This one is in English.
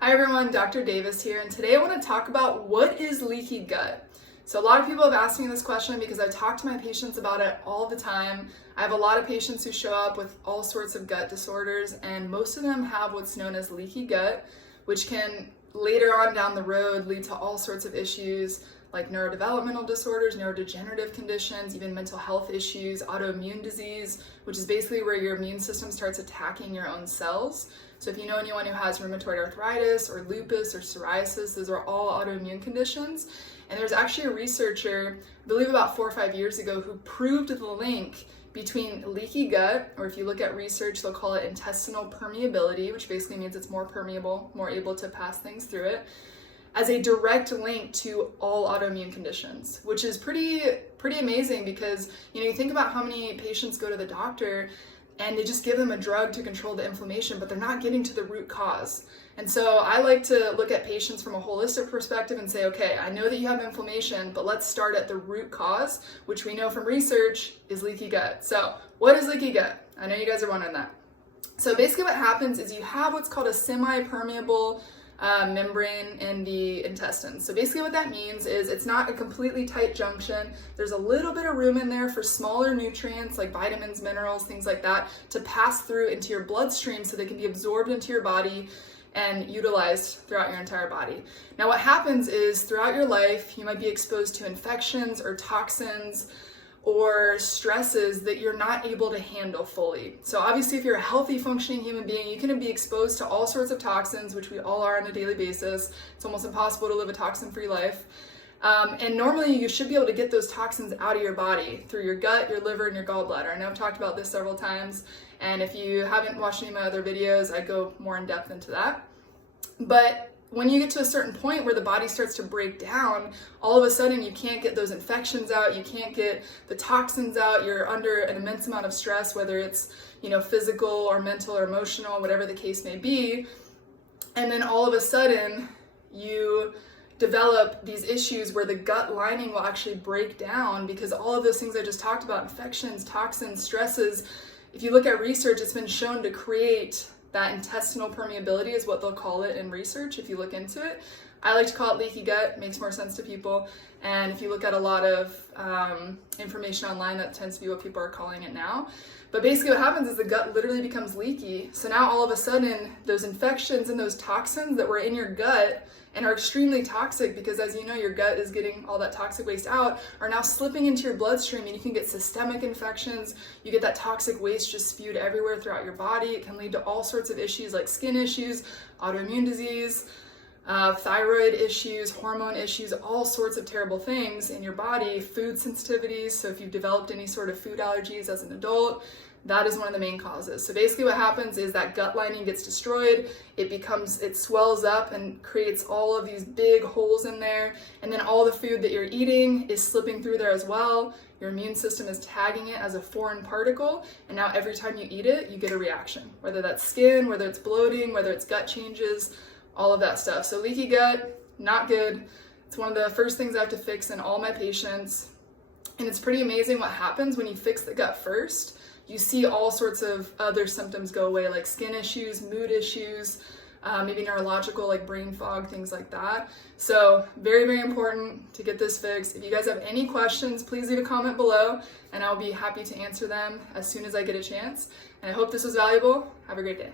Hi everyone, Dr. Davis here, and today I want to talk about what is leaky gut. So a lot of people have asked me this question because I talk to my patients about it all the time. I have a lot of patients who show up with all sorts of gut disorders, and most of them have what's known as leaky gut, which can later on down the road lead to all sorts of issues like neurodevelopmental disorders, neurodegenerative conditions, even mental health issues, autoimmune disease, which is basically where your immune system starts attacking your own cells. So if you know anyone who has rheumatoid arthritis or lupus or psoriasis, those are all autoimmune conditions. And there's actually a researcher, I believe about 4 or 5 years ago, who proved the link between leaky gut, or if you look at research, they'll call it intestinal permeability, which basically means it's more permeable, more able to pass things through it, as a direct link to all autoimmune conditions, which is pretty amazing because, you think about how many patients go to the doctor and they just give them a drug to control the inflammation, but they're not getting to the root cause. And so I like to look at patients from a holistic perspective and say, okay, I know that you have inflammation, but let's start at the root cause, which we know from research is leaky gut. So what is leaky gut? I know you guys are wondering that. So basically what happens is you have what's called a semi-permeable membrane in the intestines. So basically what that means is it's not a completely tight junction. There's a little bit of room in there for smaller nutrients like vitamins, minerals, things like that to pass through into your bloodstream so they can be absorbed into your body and utilized throughout your entire body. Now what happens is throughout your life you might be exposed to infections or toxins or stresses that you're not able to handle fully. So obviously if you're a healthy functioning human being, you can be exposed to all sorts of toxins, which we all are on a daily basis. It's almost impossible to live a toxin-free life. And normally you should be able to get those toxins out of your body through your gut, your liver, and your gallbladder. I know I've talked about this several times, and if you haven't watched any of my other videos, I go more in depth into that. But when you get to a certain point where the body starts to break down, all of a sudden you can't get those infections out, you can't get the toxins out, you're under an immense amount of stress, whether it's, physical or mental or emotional, whatever the case may be. And then all of a sudden you develop these issues where the gut lining will actually break down because all of those things I just talked about, infections, toxins, stresses, if you look at research, it's been shown to create that intestinal permeability is what they'll call it in research if you look into it. I like to call it leaky gut, makes more sense to people. And if you look at a lot of information online, that tends to be what people are calling it now. But basically what happens is the gut literally becomes leaky. So now all of a sudden, those infections and those toxins that were in your gut and are extremely toxic because, as you know, your gut is getting all that toxic waste out, are now slipping into your bloodstream, and you can get systemic infections. You get that toxic waste just spewed everywhere throughout your body. It can lead to all sorts of issues like skin issues, autoimmune disease, thyroid issues, hormone issues, all sorts of terrible things in your body, food sensitivities. So if you've developed any sort of food allergies as an adult, that is one of the main causes. So basically what happens is that gut lining gets destroyed, it swells up and creates all of these big holes in there, and then all the food that you're eating is slipping through there as well. Your immune system is tagging it as a foreign particle, and now every time you eat it, you get a reaction, whether that's skin, whether it's bloating, whether it's gut changes, all of that stuff. So leaky gut, not good. It's one of the first things I have to fix in all my patients, and it's pretty amazing what happens when you fix the gut first. You see all sorts of other symptoms go away, like skin issues, mood issues, maybe neurological, like brain fog, things like that. So very, very important to get this fixed. If you guys have any questions, please leave a comment below, and I'll be happy to answer them as soon as I get a chance. And I hope this was valuable. Have a great day.